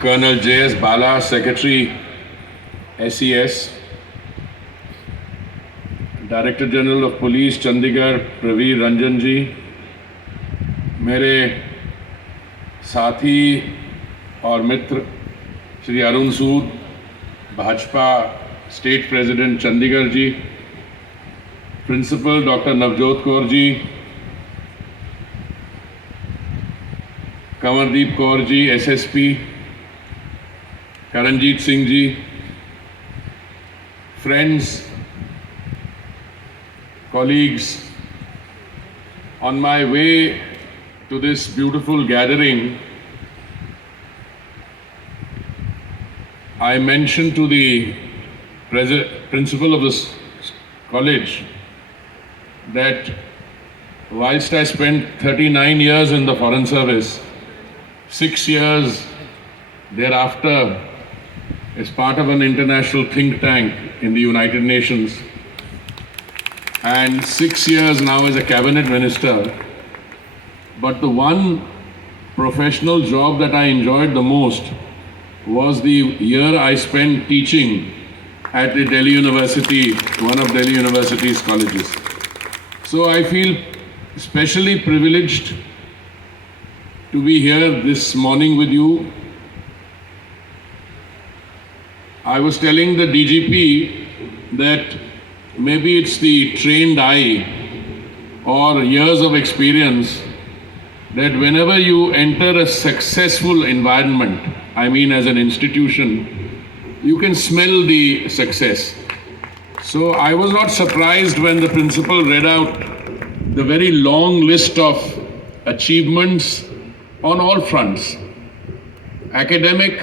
Colonel J.S. Bala, Secretary, SES, Director General of Police, Chandigarh, Praveer Ranjan जी, मेरे साथी और मित्र Shri Arun Sood, Bhajpa state president Chandigarh ji, principal doctor Navjot Kaur ji, Kanwardeep Kaur ji, SSP, Karanjit Singh ji, friends, colleagues, on my way to this beautiful gathering, I mentioned to the principal of this college that whilst I spent 39 years in the Foreign Service, 6 years thereafter as part of an international think tank in the United Nations, and 6 years now as a cabinet minister, but the one professional job that I enjoyed the most was the year I spent teaching at the Delhi University, one of Delhi University's colleges. So I feel especially privileged to be here this morning with you. I was telling the DGP that maybe it's the trained eye or years of experience that whenever you enter a successful environment, I mean as an institution, you can smell the success. So I was not surprised when the principal read out the very long list of achievements on all fronts: academic,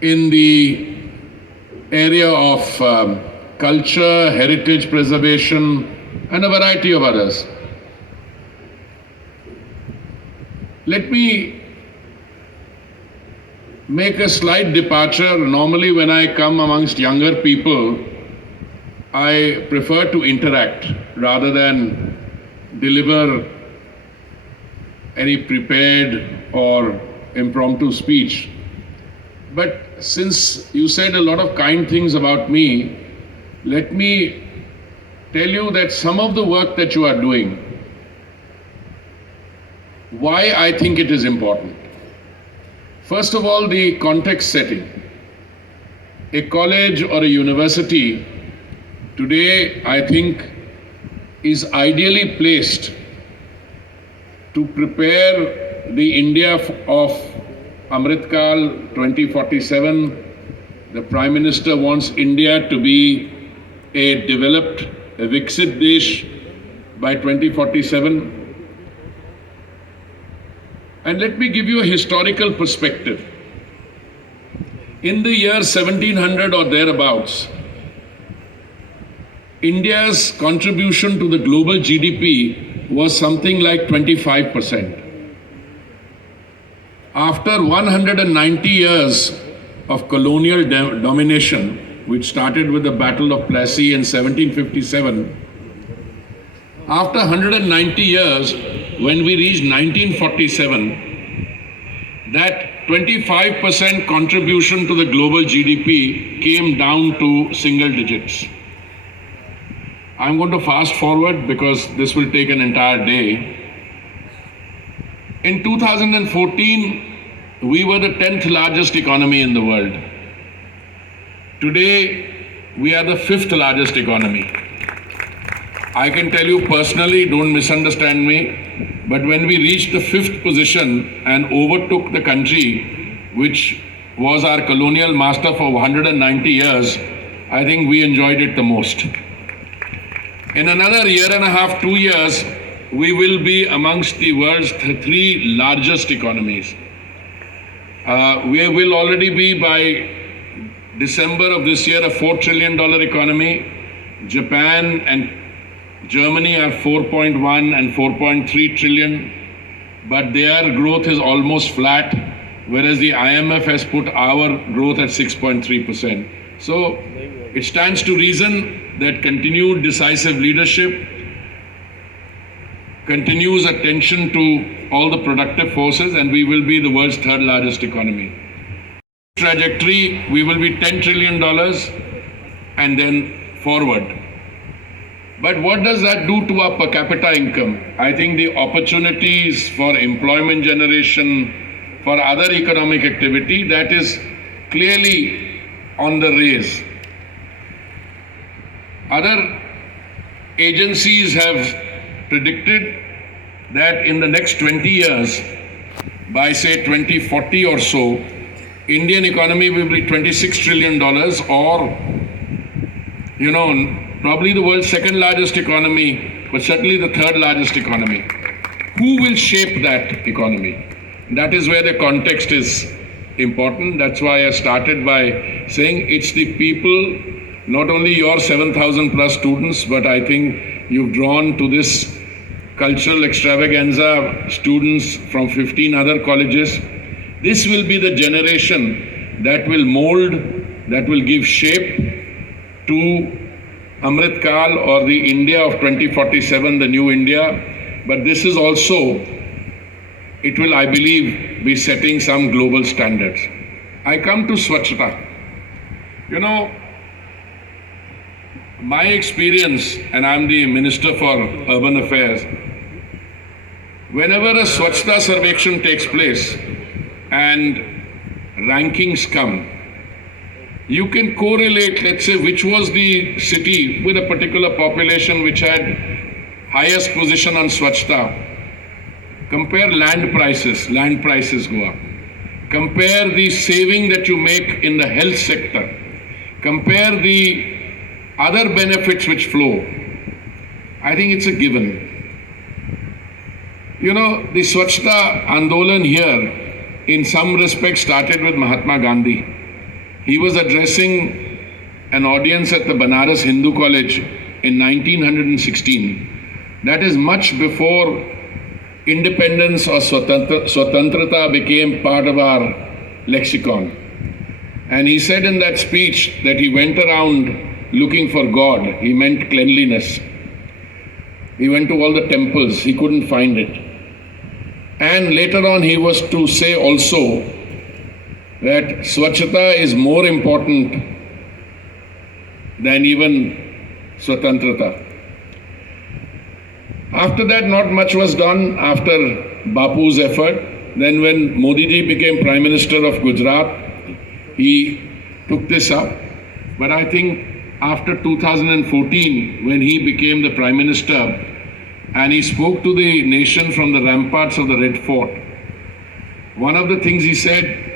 in the area of culture, heritage preservation, and a variety of others. Let me make a slight departure. Normally when I come amongst younger people, I prefer to interact rather than deliver any prepared or impromptu speech. But since you said a lot of kind things about me, let me tell you that some of the work that you are doing, why I think it is important. First of all, the context setting. A college or a university today, I think, is ideally placed to prepare the India of Amritkal 2047. The Prime Minister wants India to be a developed, a Viksit Desh by 2047. And let me give you a historical perspective. In the year 1700 or thereabouts, India's contribution to the global GDP was something like 25%. After 190 years of colonial domination, which started with the Battle of Plassey in 1757, after 190 years, when we reached 1947, that 25% contribution to the global GDP came down to single digits. I'm going to fast forward because this will take an entire day. In 2014, we were the 10th largest economy in the world. Today, we are the 5th largest economy. I can tell you personally, don't misunderstand me, but when we reached the 5th position and overtook the country, which was our colonial master for 190 years, I think we enjoyed it the most. In another year and a half, 2 years, we will be amongst the world's 3 largest economies. We will already be by December of this year a $4 trillion economy. Japan and Germany are 4.1 and 4.3 trillion, but their growth is almost flat, whereas the IMF has put our growth at 6.3%. So it stands to reason that continued decisive leadership continues attention to all the productive forces, and we will be the world's third largest economy. Trajectory, we will be $10 trillion and then forward. But what does that do to our per capita income? I think the opportunities for employment generation, for other economic activity, that is clearly on the raise. Other agencies have predicted that in the next 20 years, by say 2040 or so, Indian economy will be $26 trillion or, probably the world's second largest economy, but certainly the third largest economy. Who will shape that economy? That is where the context is important. That's why I started by saying it's the people, not only your 7,000 plus students, but I think you've drawn to this cultural extravaganza students from 15 other colleges. This will be the generation that will mold, that will give shape to Amrit Kal or the India of 2047, the new India. But this is also, it will, I believe, be setting some global standards. I come to Swachhata. My experience, and I'm the Minister for Urban Affairs, whenever a Swachhata Sarvekshan takes place and rankings come, you can correlate, let's say, which was the city with a particular population which had highest position on Swachhata. Compare land prices go up. Compare the saving that you make in the health sector. Compare the other benefits which flow. I think it's a given. The Swachhata Andolan here, in some respects, started with Mahatma Gandhi. He was addressing an audience at the Banaras Hindu College in 1916. That is much before independence or Swatantrata became part of our lexicon. And he said in that speech that he went around looking for God. He meant cleanliness. He went to all the temples. He couldn't find it. And later on he was to say also that Swachhata is more important than even Swatantrata. After that, not much was done after Bapu's effort. Then when Modi ji became Prime Minister of Gujarat, he took this up. But I think after 2014, when he became the Prime Minister and he spoke to the nation from the ramparts of the Red Fort, one of the things he said,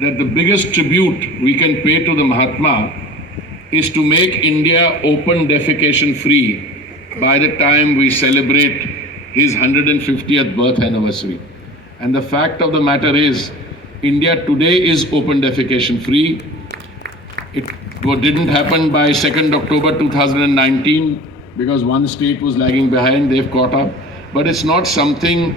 that the biggest tribute we can pay to the Mahatma is to make India open defecation free by the time we celebrate his 150th birth anniversary. And the fact of the matter is, India today is open defecation free. It didn't happen by 2nd October 2019 because one state was lagging behind, they've caught up. But it's not something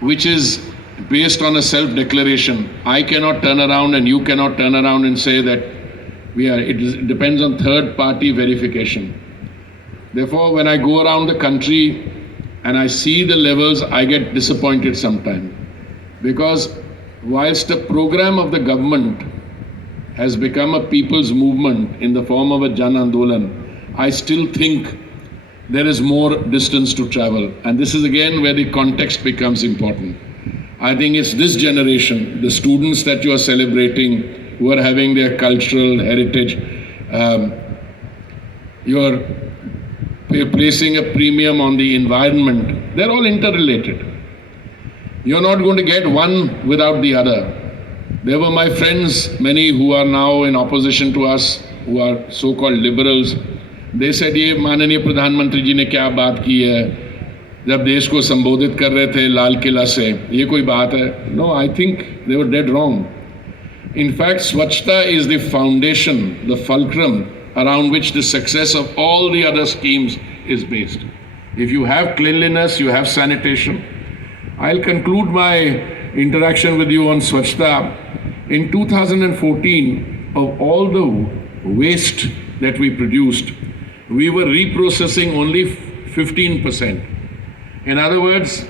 which is based on a self-declaration. I cannot turn around and you cannot turn around and say that it depends on third-party verification. Therefore, when I go around the country and I see the levels, I get disappointed sometimes. Because whilst the program of the government has become a people's movement in the form of a Jan Andolan, I still think there is more distance to travel. And this is again where the context becomes important. I think it's this generation, the students that you are celebrating, who are having their cultural heritage, you're placing a premium on the environment. They're all interrelated. You're not going to get one without the other. There were my friends, many who are now in opposition to us, who are so-called liberals. They said, ये माननीय प्रधानमंत्री जी ने क्या बात की है जब देश को संबोधित कर रहे थे लाल किला से, ये कोई बात है? No, I think they were dead wrong. In fact, Swachhata is the foundation, the fulcrum around which the success of all the other schemes is based. If you have cleanliness, you have sanitation. I'll conclude my interaction with you on Swachhata. In 2014, of all the waste that we produced, we were reprocessing only 15%. In other words,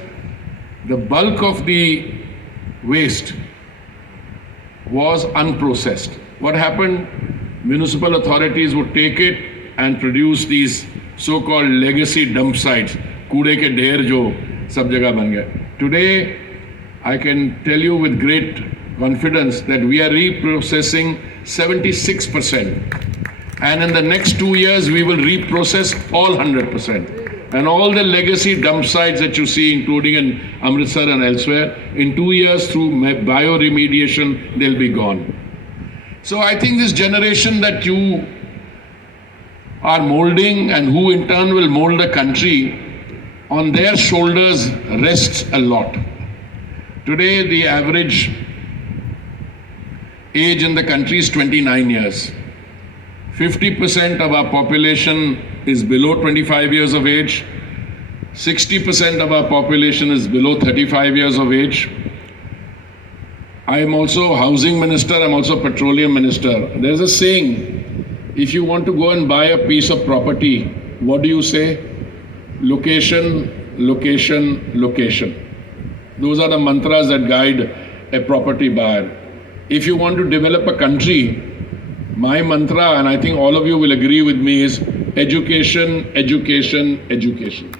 the bulk of the waste was unprocessed. What happened? Municipal authorities would take it and produce these so-called legacy dump sites. Kude ke dher jo sab jagah ban gaya. Today, I can tell you with great confidence that we are reprocessing 76%. And in the next 2 years, we will reprocess all 100%. And all the legacy dump sites that you see, including in Amritsar and elsewhere, in 2 years through bioremediation, they'll be gone. So I think this generation that you are molding and who in turn will mold the country, on their shoulders rests a lot. Today, the average age in the country is 29 years. 50% of our population is below 25 years of age. 60% of our population is below 35 years of age. I am also housing minister, I'm also petroleum minister. There's a saying, if you want to go and buy a piece of property, what do you say? Location, location, location. Those are the mantras that guide a property buyer. If you want to develop a country, my mantra, and I think all of you will agree with me, is education, education, education.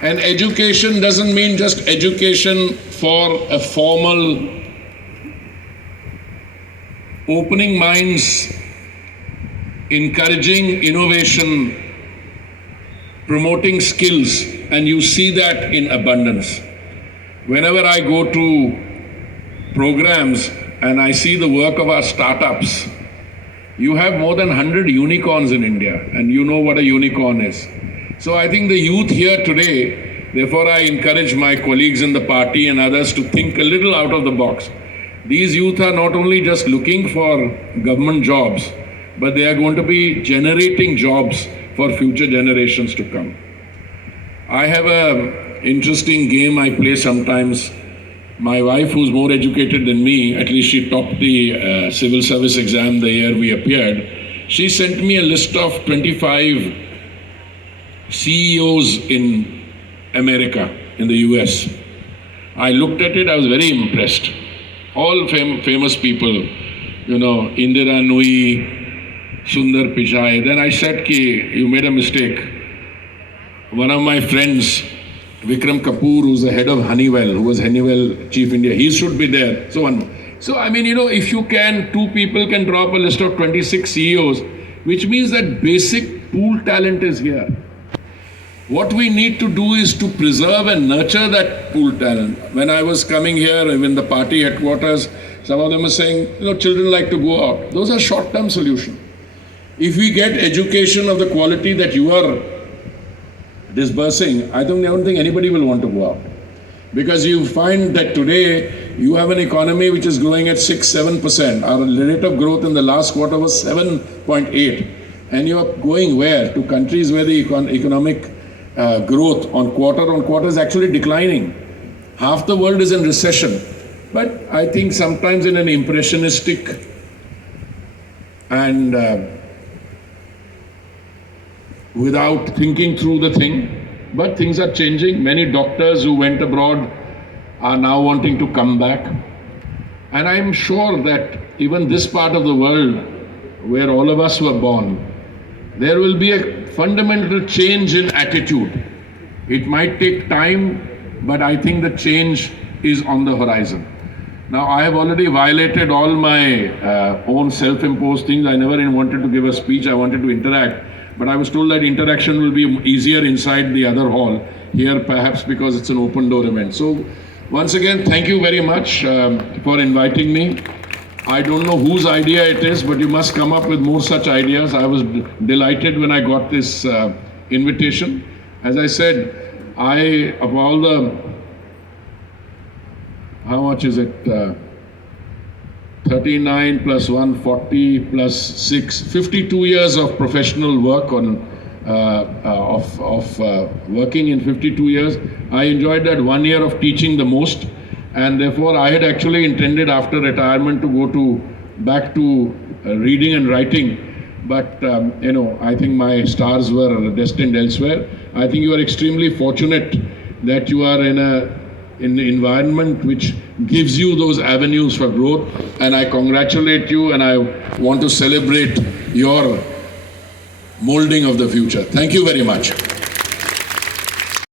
And education doesn't mean just education for a formal opening minds, encouraging innovation, promoting skills, and you see that in abundance. Whenever I go to programs and I see the work of our startups, you have more than 100 unicorns in India, and you know what a unicorn is. So I think the youth here today, therefore I encourage my colleagues in the party and others to think a little out of the box. These youth are not only just looking for government jobs, but they are going to be generating jobs for future generations to come. I have an interesting game I play sometimes. My wife, who's more educated than me, at least she topped the civil service exam the year we appeared, she sent me a list of 25 CEOs in America, in the US. I looked at it, I was very impressed. All famous people, you know, Indira Nooyi, Sundar Pichai. Then I said, you made a mistake. One of my friends, Vikram Kapoor, who's the head of Honeywell, who was Honeywell Chief India, he should be there. So I mean, you know, if you can, two people can drop a list of 26 CEOs, which means that basic pool talent is here. What we need to do is to preserve and nurture that pool talent. When I was coming here, in the party headquarters, some of them were saying, you know, children like to go out. Those are short-term solutions. If we get education of the quality that you are disbursing, I don't think anybody will want to go out. Because you find that today you have an economy which is growing at 6-7%. Our rate of growth in the last quarter was 7.8. And you are going where? To countries where the economic growth on quarter is actually declining. Half the world is in recession. But I think sometimes in an impressionistic and without thinking through the thing, but things are changing. Many doctors who went abroad are now wanting to come back. And I'm sure that even this part of the world where all of us were born, there will be a fundamental change in attitude. It might take time, but I think the change is on the horizon. Now, I have already violated all my own self-imposed things. I never wanted to give a speech. I wanted to interact. But I was told that interaction will be easier inside the other hall. Here, perhaps because it's an open door event. So, once again, thank you very much for inviting me. I don't know whose idea it is, but you must come up with more such ideas. I was delighted when I got this invitation. As I said, of all the, how much is it? 39 plus 1, 40 plus 6, 52 years of professional work on, working in 52 years. I enjoyed that 1 year of teaching the most. And therefore, I had actually intended after retirement to go back to reading and writing. but I think my stars were destined elsewhere. I think you are extremely fortunate that you are in an environment which gives you those avenues for growth, and I congratulate you and I want to celebrate your molding of the future. Thank you very much.